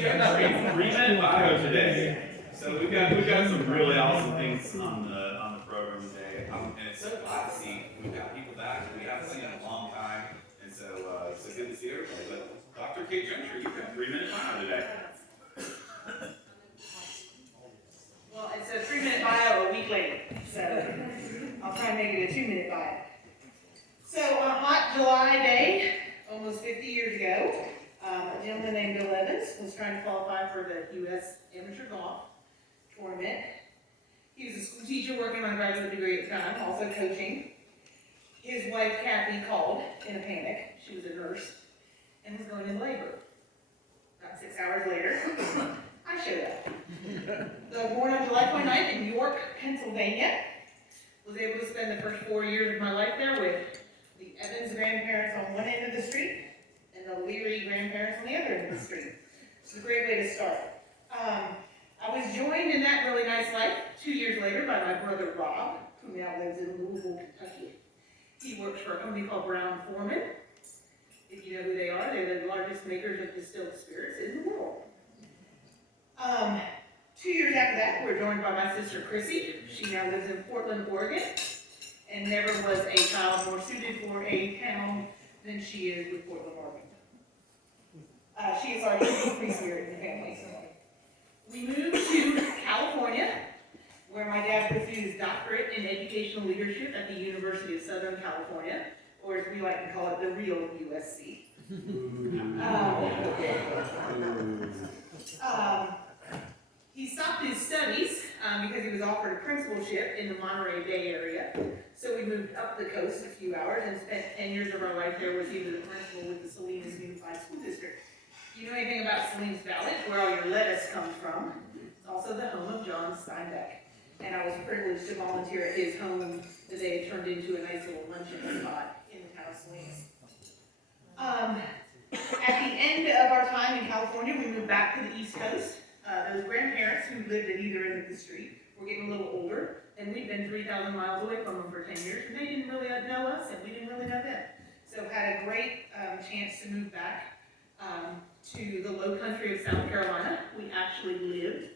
Gentry 3-minute bio today. So we've got some really awesome things on the program today, and it's so glad to see we've got people back that we haven't seen in a long time, and so it's good to see everybody. But Dr. Cate Gentry, you've got 3-minute bio today. Well, it's a 3-minute bio a week later, so I'll try and make it a 2-minute bio. So on a hot July day, almost 50 years ago, a gentleman named Bill Evans was trying to qualify for the U.S. Amateur Golf Tournament. He was a school teacher working on a graduate degree at the time, also coaching. His wife, Cate, called in a panic. She was a nurse and was going into labor. About 6 hours later, I showed up. Born on July 29th in York, Pennsylvania. Was able to spend the first 4 years of my life there with the Evans grandparents on one end of the street and the Leary grandparents on the other end of the street. It's a great way to start. I was joined in that really nice life 2 years later by my brother Rob, who now lives in Louisville, Kentucky. He works for a company called Brown Forman. If you know who they are, they're the largest makers of distilled spirits in the world. 2 years after that, we were joined by my sister Chrissy. She now lives in Portland, Oregon, and never was a child more suited for a town than she is with Portland, Oregon. She is our free spirit in the family. We moved to California, where my dad pursued his doctorate in educational leadership at the University of Southern California, or as we like to call it, the real USC. He stopped his studies because he was offered a principalship in the Monterey Bay area. So we moved up the coast a few hours and spent 10 years of our life there was he was a principal with the Salinas Unified School District. If you know anything about Salinas Valley, where all your lettuce comes from, it's also the home of John Steinbeck. And I was privileged to volunteer at his home that they had turned into a nice little luncheon spot in the town of Salinas. At the end of our time in California, we moved back to the East Coast. Those grandparents who lived at either end of the street were getting a little older, and we'd been 3,000 miles away from them for 10 years, and they didn't really know us, and we didn't really know them. So had a great chance to move back to the low country of South Carolina. We actually lived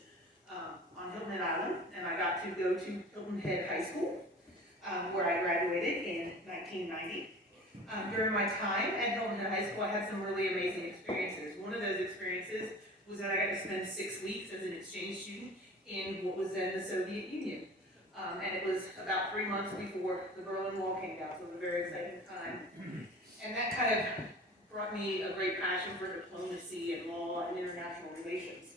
on Hilton Head Island, and I got to go to Hilton Head High School, where I graduated in 1990. During my time at Hilton Head High School, I had some really amazing experiences. One of those experiences was that I got to spend 6 weeks as an exchange student in what was then the Soviet Union. And it was about 3 months before the Berlin Wall came down, so it was a very exciting time. And that kind of brought me a great passion for diplomacy and law and international relations.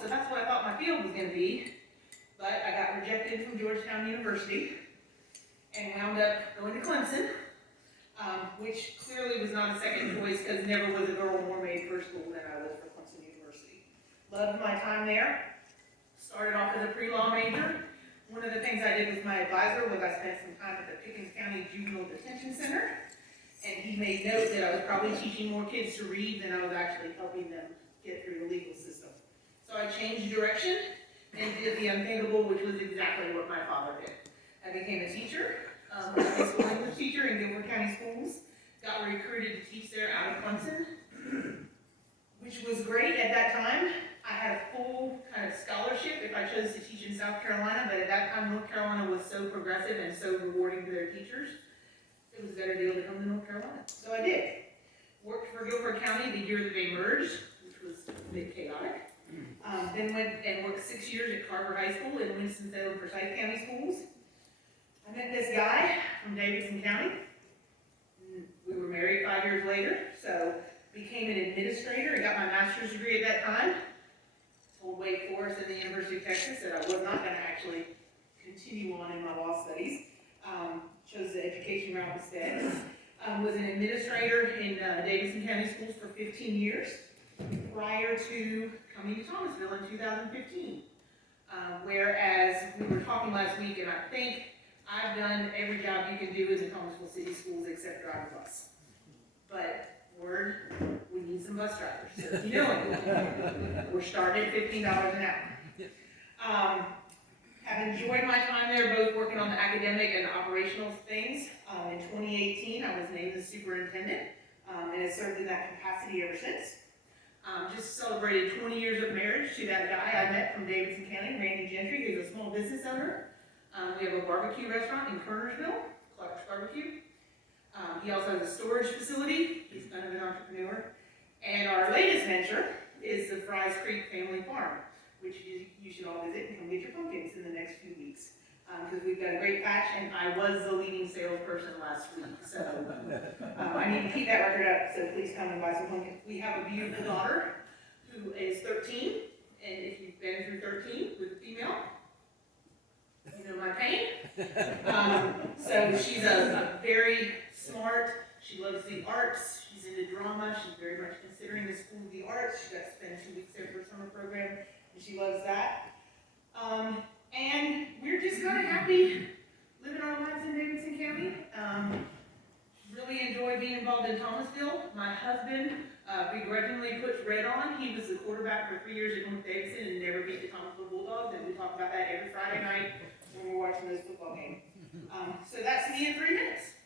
So that's what I thought my field was going to be, but I got rejected from Georgetown University and wound up going to Clemson, which clearly was not a second choice because never was a girl more made for school than I was for Clemson University. Loved my time there. Started off as a pre-law major. One of the things I did with my advisor was I spent some time at the Pickens County Juvenile Detention Center, and he made note that I was probably teaching more kids to read than I was actually helping them get through the legal system. So I changed direction and did the unthinkable, which was exactly what my father did. I became a teacher, a high school English teacher in Gilbert County Schools, got recruited to teach there out of Clemson, which was great at that time. I had a full kind of scholarship if I chose to teach in South Carolina, but at that time North Carolina was so progressive and so rewarding to their teachers, it was a better deal to come to North Carolina. So I did. Worked for Gilbert County the year that they merged, which was a bit chaotic. Then went and worked 6 years at Carver High School in Winston-Salem Forsyth County Schools. I met this guy from Davidson County. We were married 5 years later, so became an administrator and got my master's degree at that time. Told Wake Forest and the University of Texas that I was not going to actually continue on in my law studies. Chose the education route instead. Was an administrator in Davidson County Schools for 15 years prior to coming to Thomasville in 2015. Whereas we were talking last week, and I think I've done every job you can do in the Thomasville City Schools except drive a bus. But word, we need some bus drivers. So if you know it, we're starting at $15 an hour. Have enjoyed my time there, both working on the academic and operational things. In 2018, I was named the superintendent, and have served in that capacity ever since. Just celebrated 20 years of marriage to that guy I met from Davidson County, Randy Gentry. He's a small business owner. We have a barbecue restaurant in Kernersville, Clark's Barbecue. He also has a storage facility. He's kind of an entrepreneur. And our latest venture is the Fries Creek Family Farm, which you should all visit and come get your pumpkins in the next few weeks. Because we've got a great patch, and I was the leading salesperson last week, so I need to keep that record up, so please come and buy some pumpkins. We have a beautiful daughter who is 13, and if you've been through 13 with a female, you know my pain. So she's a very smart, she loves the arts, she's into drama, she's very much considering the School of the Arts. She got to spend 2 weeks there for a summer program, and she loves that. And we're just kind of happy living our lives in Davidson County. Really enjoy being involved in Thomasville. My husband begrudgingly puts red on. He was the quarterback for 3 years at North Davidson and never beat the Thomasville Bulldogs, and we talk about that every Friday night when we're watching those football games. So that's me in 3 minutes.